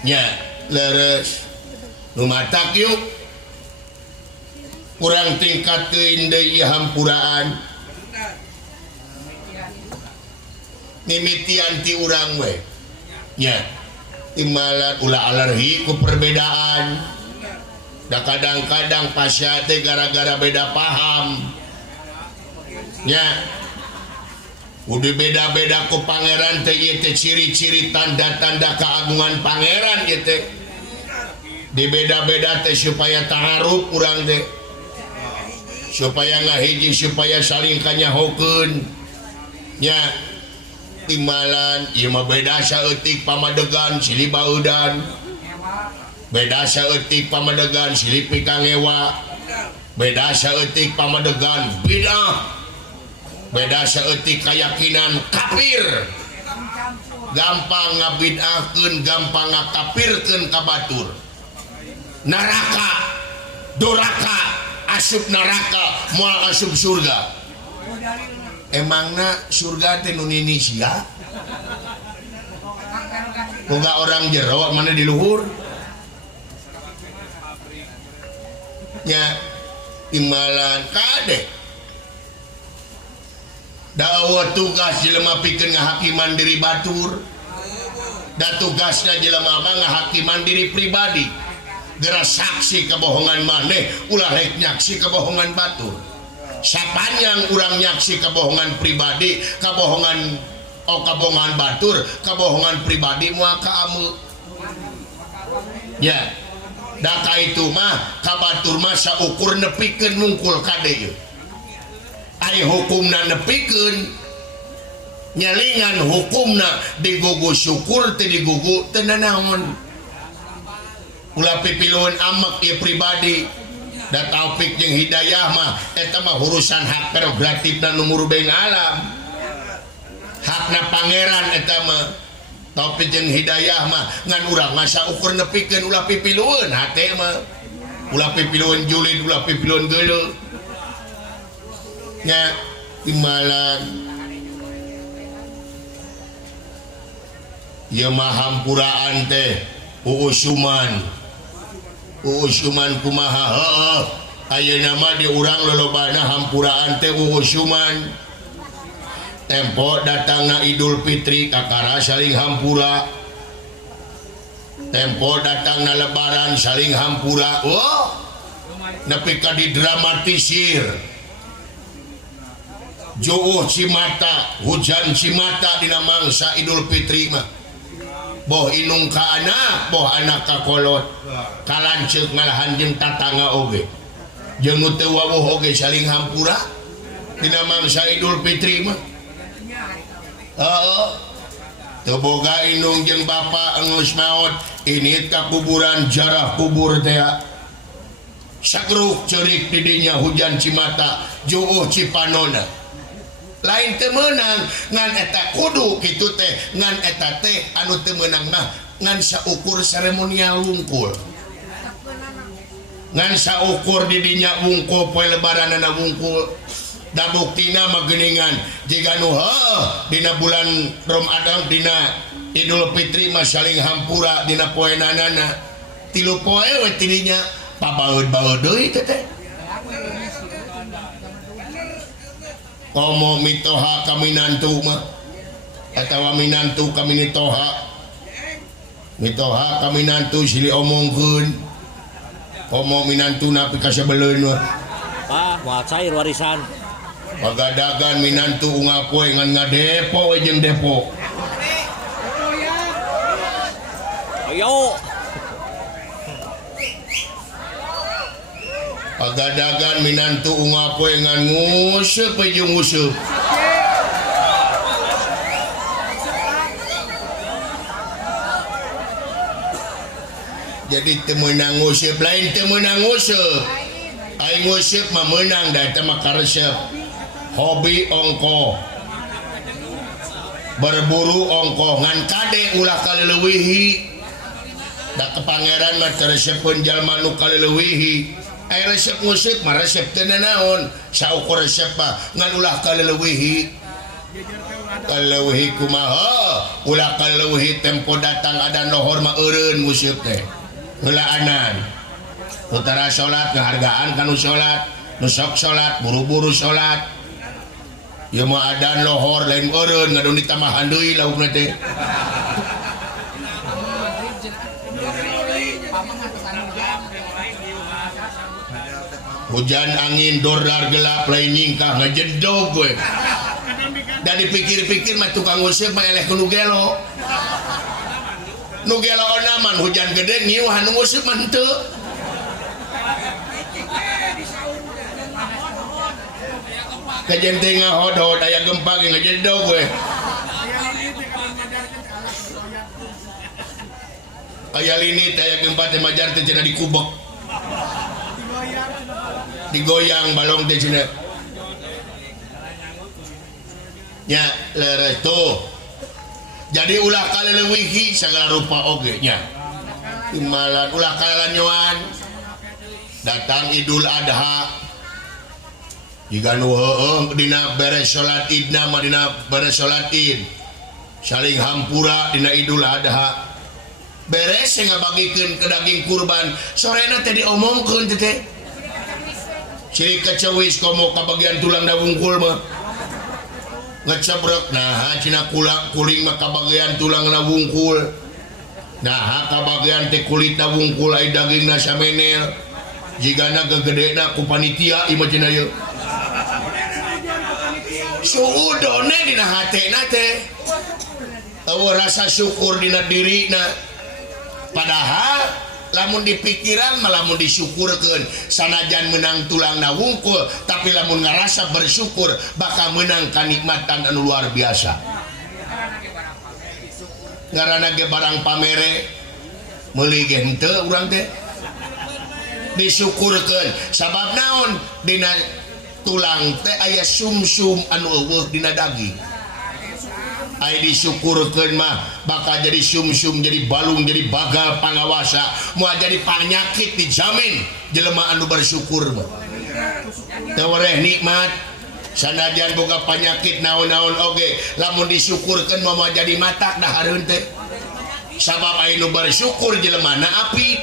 nya leres nu matak yuk kurang tingkatkeun deui hampuraan mimitian ti urang we nya timalan ulah alergi ku perbedaan da kadang-kadang pasya teh gara-gara beda paham nya udah beda-beda ku pangeran teh ieu teh ciri-ciri tanda-tanda keagungan pangeran ieu teh dibeda-beda teh supaya taharuf urang teh supaya ngahiji supaya saling kanyahokeun nya timalan ieu mah beda saeutik pamadegan silih baeudan beda saeutik pamadegan silih pikangewa beda saeutik pamadegan bidah beda saeutik keyakinan kafir gampang ngabidahkeun gampang ngakafirkeun ka batur neraka doraka asup neraka moal asup surga emangna surga teh nu Indonesia boga orang jero mana di luhur nya imbalan kade dakwah tugas jelema pikeun ngahakiman diri batur da tugasna jelema mah ngahakiman diri pribadi geura saksi kebohongan maneh ulah rek nyaksi kebohongan batur sapanjang urang nyaksi kebohongan pribadi kebohongan batur kebohongan pribadi moal kamu ya da ka itu mah ka batur mah saukur nepikeun mungkul kade ieu ai hukumna nepikeun nyalingan hukumna digugu syukur teu digugu teu nanaon ulah pipiluan amek ieu pribadi da taufik jeung hidayah mah eta mah urusan hak prerogatifna nu beng alam hakna pangeran eta mah taufik jeung hidayah mah ngan urang mah saukur nepikeun ulah pipiluan hate mah ulah pipiluan julid ulah pipiluan geuleuh nya timbalan ieu mah hampuraan teh uusuman kumaha heuh ayeuna mah di urang lolobana hampuraan teh uusuman tempo datangna Idul Fitri kakara saling hampura tempo datangna lebaran saling hampura nepi ka didramatisir Juuh cimata hujan cimata dina mangsa Idul Fitri mah boh inung ka anak boh anak ka kolot kalanceuk ngalahan jeung tatangga oge jeung nu teu wawuh oge saling hampura dina mangsa Idul Fitri mah teu boga inung jeung bapa enggeus maot init ka kuburan jarah kubur teh sagruk ceurik di dinya hujan cimata juuh cipanona lain teu meunang ngan eta kudu kitu teh ngan eta teh anu teu meunang mah ngan saukur seremonial wungkul ngan saukur di dinya wungkul poe lebaranana wungkul da buktina mah geuningan jiga nu heuh dina bulan Ramadan dina Idul Fitri mah saling hampura dina poe nanana 3 poe we tidinya pabaeud-baeud deui teh komo mitoha kami nantu mah atawa minantu kami mitoha kami nantu silih omongkeun komo minantu napi ka sabeleun mah moal cair warisan pagadagan minantu ungapoe ngan ngadepo we jeung depo ayo pagadagan minantu ungapoe ngan nguseup we jeung nguseup jadi teu meunang nguseup lain teu meunang nguseup ai nguseup mah meunang da eta mah karesep hobi ongko berburu ongko ngan kade ulah kaleuweuhi da kepangeran mah teu resepkeun jalma nu kaleuweuhi ai resep nguseup mah resep teu naon saukur resep mah ngan ulah kaleuweuhi Kaleuhi kumaha ulah kaleuhi tempo datang ada nohor mah eureun musib teh heulaanan utara salat ngehargaan kanu salat nu sok salat buru-buru salat ieu mah adan lohor lain eureun ngadon ditamahan deui laukna teh hujan angin dordar gelap lain nyingkah ngajedog gue dan dipikir-pikir mah tukang ngusip mah eleh ke nugelo onaman hujan gede nyiuhan ngusip mah henteu kejente ngahodot aya gempa ge ngajedog gue aya linit aya gempa teh majar teh cenah dikubek digoyang balong teh cenah nya leres tuh jadi ulah kaleuwih sagala rupa oge nya imalan ulah kalanyoan datang Idul Adha jika nu heueuh dina beres salat Idna mah dina beres salat Id saling hampura dina Idul Adha beres ngabagikeun ke daging kurban sorena teh diomongkeun teh ciri kecewis komo ka bagian tulang da wungkul mah ngecebrek nah cina kuling mah kabagian tulang na wungkul nah kabagian teh kulit na wungkul ai dagingna samenel jigana gegedena ku panitia ieu cina ieu suudone dina hatena teh eueuh rasa syukur dina dirina padahal lamun dipikiran malah lamun disyukurkeun sanajan menang tulang na wungkul tapi lamun ngarasa bersyukur bakal menang kanikmatan anu luar biasa ngaranna ge barang pamere meuli ge henteu urang teh disyukurkeun sabab naon dina tulang teh aya sumsum anu eueuh dina daging ai disyukurkeun mah bakal jadi sumsum jadi balung jadi bagal pangawasa moal jadi panyakit dijamin jelema anu bersyukur mah teu wereh nikmat sanajan boga panyakit naon-naon oge lamun disyukurkeun mah jadi mata dahareun teh sabab ai nu bersyukur jelemana api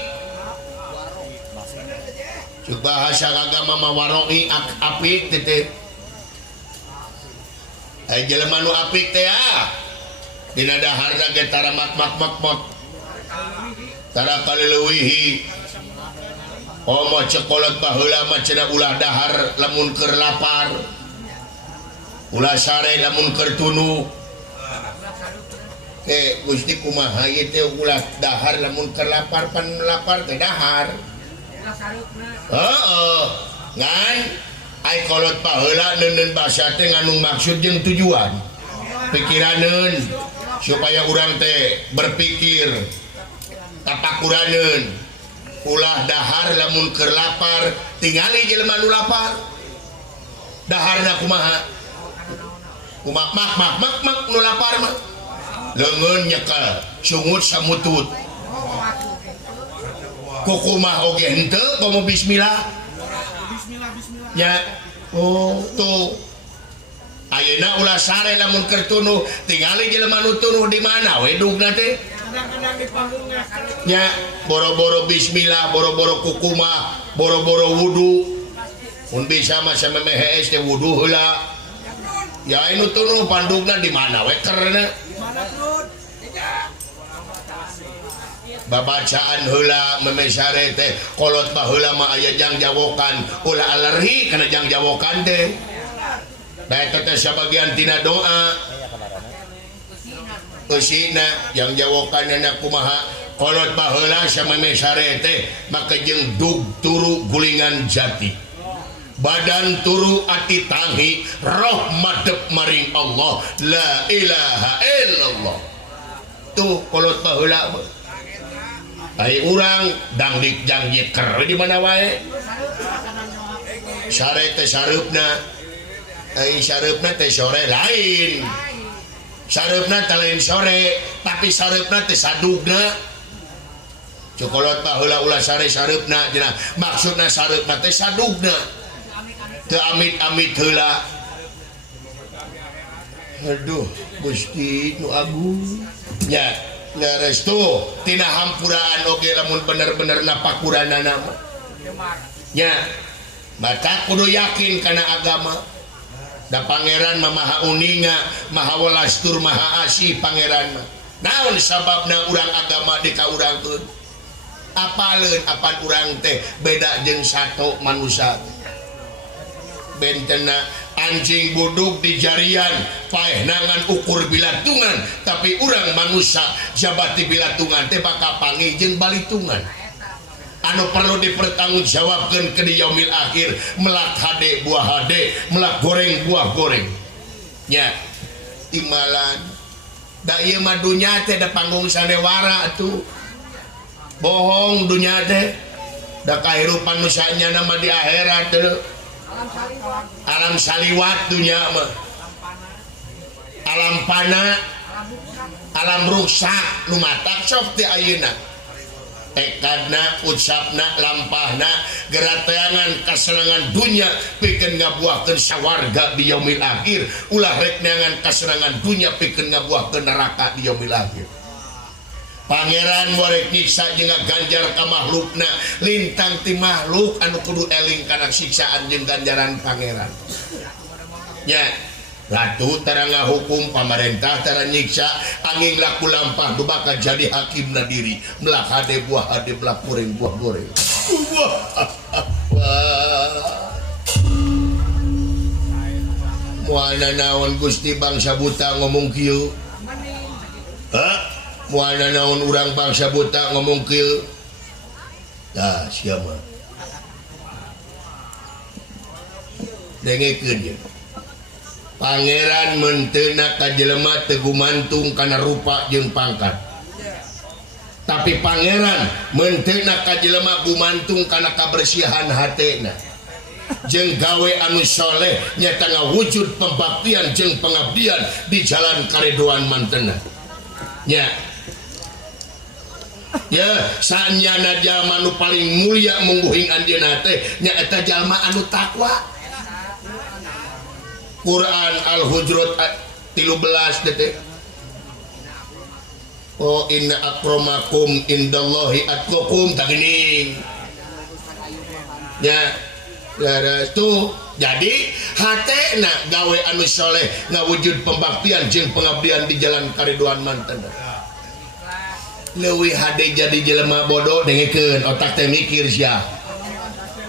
cuk bahasa agama mah waroi apik teh ai jelema nu apik teh dina daharna ge tara mak tara kaleuwih omo cekolot baheula mah cenah ulah dahar lamun keur lapar ulah sare lamun keur tunu Gusti kumaha ieu teh ulah dahar lamun keur lapar pan lapar teh dahar heeh ngan ai kolot paheula neuneun basa teh nganu maksud jeung tujuan pikiraneun supaya urang teh berpikir tapakuraneun ulah dahar lamun keur lapar tingali jelema nu lapar daharna kumaha mak nu lapar mah leungeun nyekel sungut samutut kukumah oge henteu komo bismillah ya oh tuh ayeuna ulah sare lamun keur tunuh tingali jelema nu tunuh di mana we dugna teh nya boro-boro bismillah boro-boro kukumah boro-boro wudu mun bisa mah samemehe teh wudu heula ya anu tunuh pandugna di mana we kerna babacaan heula memesare teh kolot baheula mah aya jang jawokan ulah alergi kana jang jawokan teh da eta teh sabagian tina doa eusina jang jawokanna kumaha kolot baheula samemesare teh maka jeung dug turu gulingan jati badan turu ati tanghi roh madep maring Allah la ilaha illallah tuh kolot baheula ai urang dangdik jang nyeker di mana wae sare teh sareupna ai sareupna teh sore lain sareupna teh lain sore tapi sareupna teh sadugna cokolot baheula ulah sare sareupna cenah maksudna sareupna teh sadugna teu amit-amit heula aduh Gusti nu agung nya restu tina hampuraan oge lamun bener-bener napakurana nama nya mata kudu yakin kana agama da pangeran mah maha uninga maha welastur maha asih pangeran mah naon sababna urang agama dikaurangkeun apaleun apan urang teh beda jeung sato manusia bentena anjing buduk di jarian paeh nangan ukur bilatungan tapi urang manusia jabati bilatungan teh bakal panggih jeung balitungan anu perlu dipertanggungjawabkeun ke di yaumil akhir melak hade buah hade melak goreng buah goreng nya imalan da ieu mah dunya teh da panggung sanewara atuh bohong dunya teh da kahirupan nu saenyana mah di akhirat teh alam saliwat dunya mah alam pana alam rusak nu matak sok teh ayeuna tekadna ucapna lampahna geratangan kasenangan dunya pikeun ngabuahkeun sawarga di yaumil akhir ulah rek neangan kasenangan dunya pikeun ngabuahkeun neraka di yaumil akhir pangeran morek nyiksa jeung ganjar ka makhlukna lintang ti makhluk anu kudu eling kana siksaan jeung ganjaran pangeran nya ratu tara ngahukum pamarentah tara nyiksa angin laku lampah nu bakal jadi hakimna diri melak hade buah hade melak goreng buah goreng moalna naon Gusti bangsa buta ngomong kieu moalna naon urang bangsa buta ngomong kieu tah sia mah dengekeun ye pangeran menteuna ka jelema teu gumantung kana rupa jeung pangkat tapi pangeran menteuna ka jelema gumantung kana kabersihan hatena jeung gawe anu soleh nyata ngawujud pembaktian jeung pengabdian di jalan karedoan mantenna nya ya saenyana jalma nu paling mulia mungguhing anjeunna teh nyaeta jalma anu takwa Quran Al-Hujurat 13 teh oh inna akramakum indallahi atqakum tak geuning ya itu jadi hatena gawe anu soleh ngawujud pembaktian jeung pengabdian di jalan karedoan mantenna leuwih hade jadi jelema bodoh dengekeun otak teh mikir sia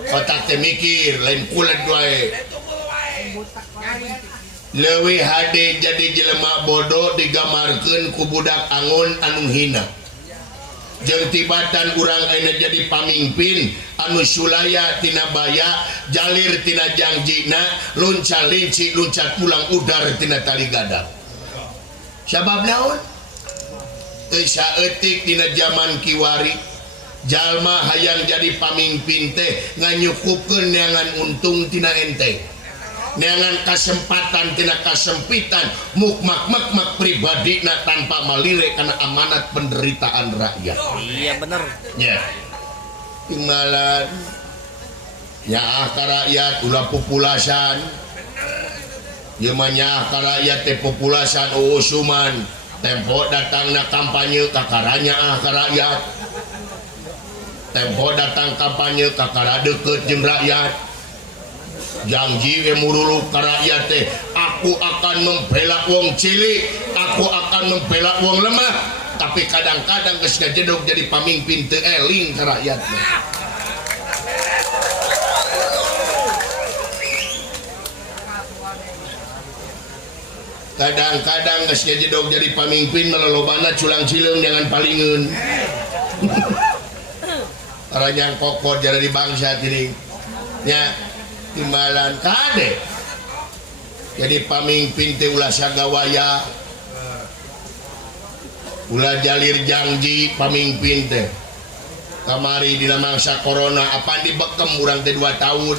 otak teh mikir lain kulet wae leuwih hade jadi jelema bodoh digamarkeun ku budak angon anu hina jeung tibatan urang ayeuna jadi pamimpin anu sulaya tina baya jalir tina jangjina luncal linci luncat pulang udar tina tali gadak sabab naon teu saeutik dina zaman kiwari jalma hayang jadi pamimpin teh nganyukupkeun neangan untung tina enteng neangan kasempatan tina kasempitan mukmak pribadina tanpa malire karena amanat penderitaan rakyat iya bener ya imbalan nyaah ka rakyat ulah populasan ieu mah nyaah ka rakyat teh populasan usuman tempo datangna kampanye kakaranya ka rakyat tempo datang kampanye kakara deket jeung rakyat janji we muruluk ka rakyat teh aku akan membela wong cilik aku akan membela wong lemah tapi kadang-kadang geus ngajedog jadi pamimpin teu eling ka rakyatna kadang-kadang geus ngajedog jadi pamimpin melolobana culang cileung dengan palingeun aranyang kokor jadi bangsa teuing nya timbalan kade jadi pamimpin teh ulah sagawaya ulah jalir janji pamimpin teh kamari dina mangsa corona apa dibekem urang teh 2 tahun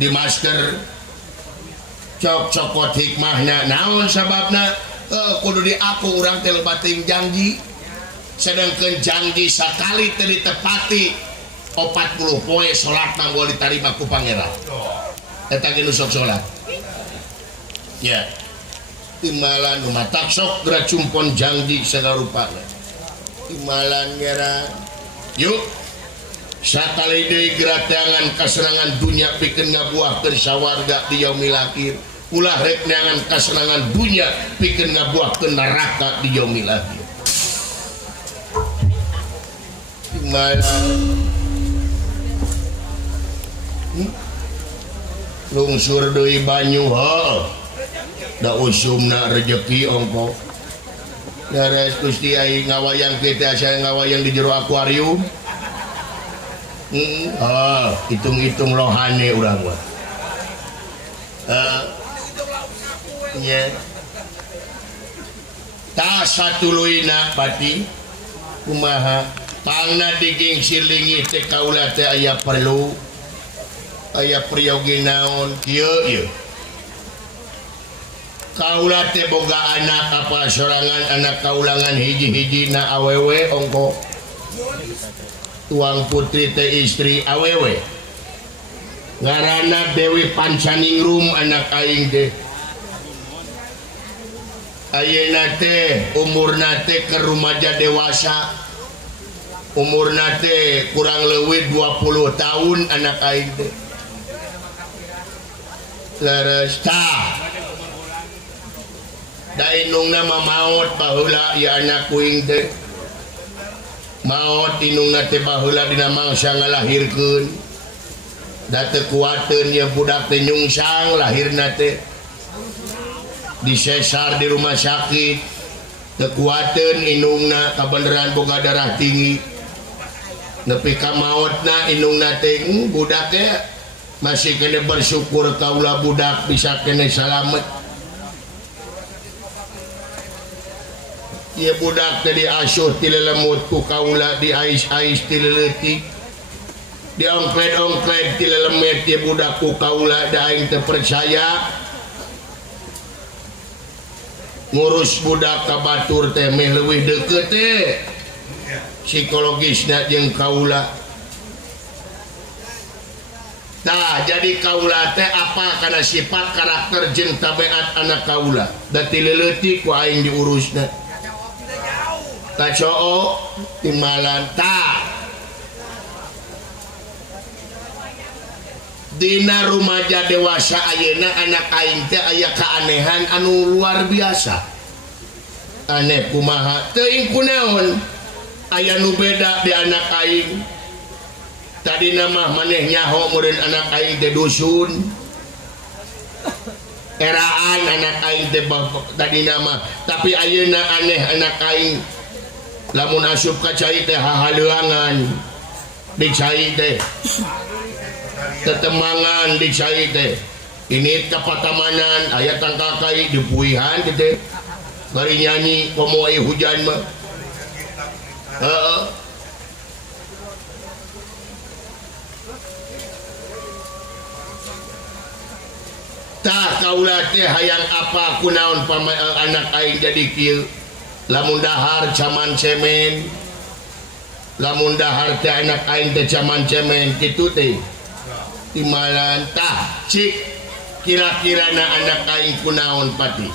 di masker cok cokot hikmahna naon sababna kudu di aku urang teh lebating janji sedangkan janji sakali teh ditepati 40 poe salat mah boleh diterima ku pangeran eta ge nu sok salat ya timalan matak sok gerak cumpon janji segarupana timalan gara yuk sakali deui gerak tangan kaserangan dunya pikeun ngabuahkeun sawarga di yaumil akhir ulah rek neangan kaserangan dunya pikeun ngabuahkeun neraka di yaumil akhir timalan lungsur deui banyu heuh da usumna rezeki ongko dares Gusti aing ngawayang kita saya ngawayang di jero akuarium hitung-hitung rohani urang mah nya ta satuluina pati kumaha tangna diging silingi teh kaula teh aya perlu aya priyogi naon kieu kaula teh boga anak apa sorangan anak kaulangan hiji-hiji na awewe ongko tuang putri teh istri awewe ngaranna Dewi Pancaningrum anak aing teh ayeuna teh umurna teh keur rumaja dewasa umurna teh kurang leuwih 20 tahun anak aing teh leres tah da inungna mah maot baheula ya anak kuing teh maot inungna teh baheula dina mangsa ngalahirkeun da teu kuateun ya budak teh nyungsang lahirna teh disesar di rumah sakit teu kuateun inungna kabeneran boga darah tinggi nepi ka maotna inungna teh budak teh masih kena bersyukur kaula budak bisa kena salamet ya budak tadi asuh tilelemut ku kaula di ais-ais tileletik di ongkled-ongkled tilelemet ya budak ku kaula da aing teu percaya ngurus budak ka batur teh meh leuwih deukeut teh psikologisna jeung kaula tah jadi kaula teh apa kana sifat karakter jeung tabiat anak kaula da tileletik ku aing diurusna tacoo timalan ta dina rumaja dewasa ayeuna anak aing teh aya keanehan anu luar biasa aneh kumaha teuing kunaon aya nu beda di anak aing tadi nama maneh nyaho meureun anak aing teh dusun eraan anak aing teh tadi nama tapi ayeuna aneh anak aing lamun asup ka cai teh hahaleuangan di cai teh tetemangan di cai teh ini kapatamanan aya tangkakai di puihan teh bari nyanyi komo aya hujan mah heeh tah kaula teh hayang apa kunaon anak aing jadi kieu lamun dahar caman cemen lamun dahar teh anak aing teh caman cemen kitu teh timalan tah cik kira-kira na anak aing kunaon pati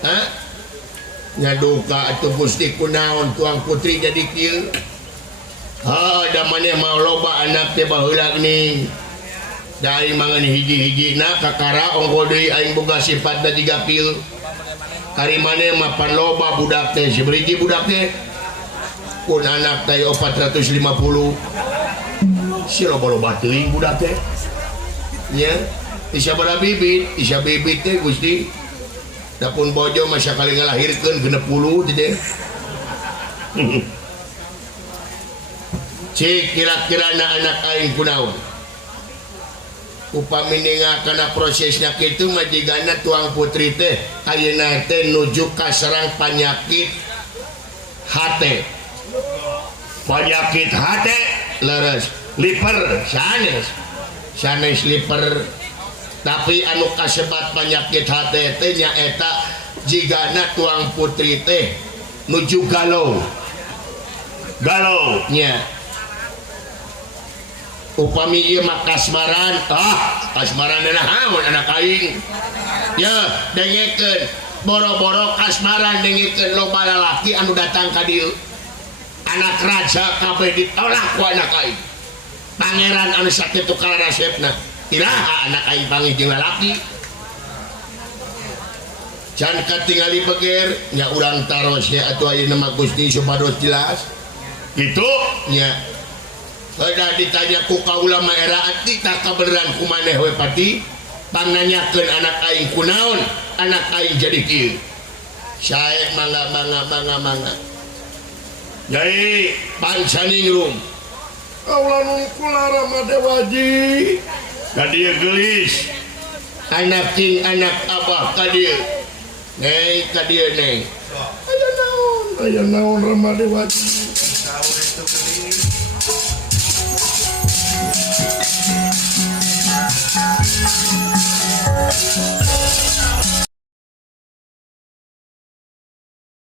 hah nyaduka atuh Gusti kunaon tuang putri jadi kieu da maneh mau loba anak teh baheula geuning da aing mangan hiji-hijina kakara ongko deui aing boga sifat da jiga kieu kari maneh mapan loba budak teh saberiji budak teh pun anak teh 450 si loba-loba teuing budak teh nya isa bara bibit teh Gusti dapun bojo masa kali ngalahirkeun 60 teh cik kira-kira anak aing kunaon upami ningakeun prosesnya kitu majigana tuang putri teh ayeuna teh nuju ka sareng penyakit hate leres liver sanes liver tapi anu kasebat penyakit hate teh nyaeta jigana tuang putri teh nuju galau nya upami ieu mah kasmaran kasmaran naon anak aing ya dengekeun boro-boro kasmaran dengikeun loba lalaki anu datang ka dieu anak raja kabeh ditolak ku anak aing pangeran anu sakitu kalarasepna iraha anak aing panggih jeung lalaki can katingali beger nya urang taros nya atuh ayeuna mah Gusti supados jelas kitu nya kada ditanya ku kaula mah era ati tak kabeneran kumaneh we pati pangnanyakeun anak aing kunaon anak aing jadi kieu sae mangga Nyai pancaningrum kaula nu kulara mah dewaji ka dieu geulis anak king anak abah ka dieu neng ka dieu neng aya naon rama dewaji saur itu geulis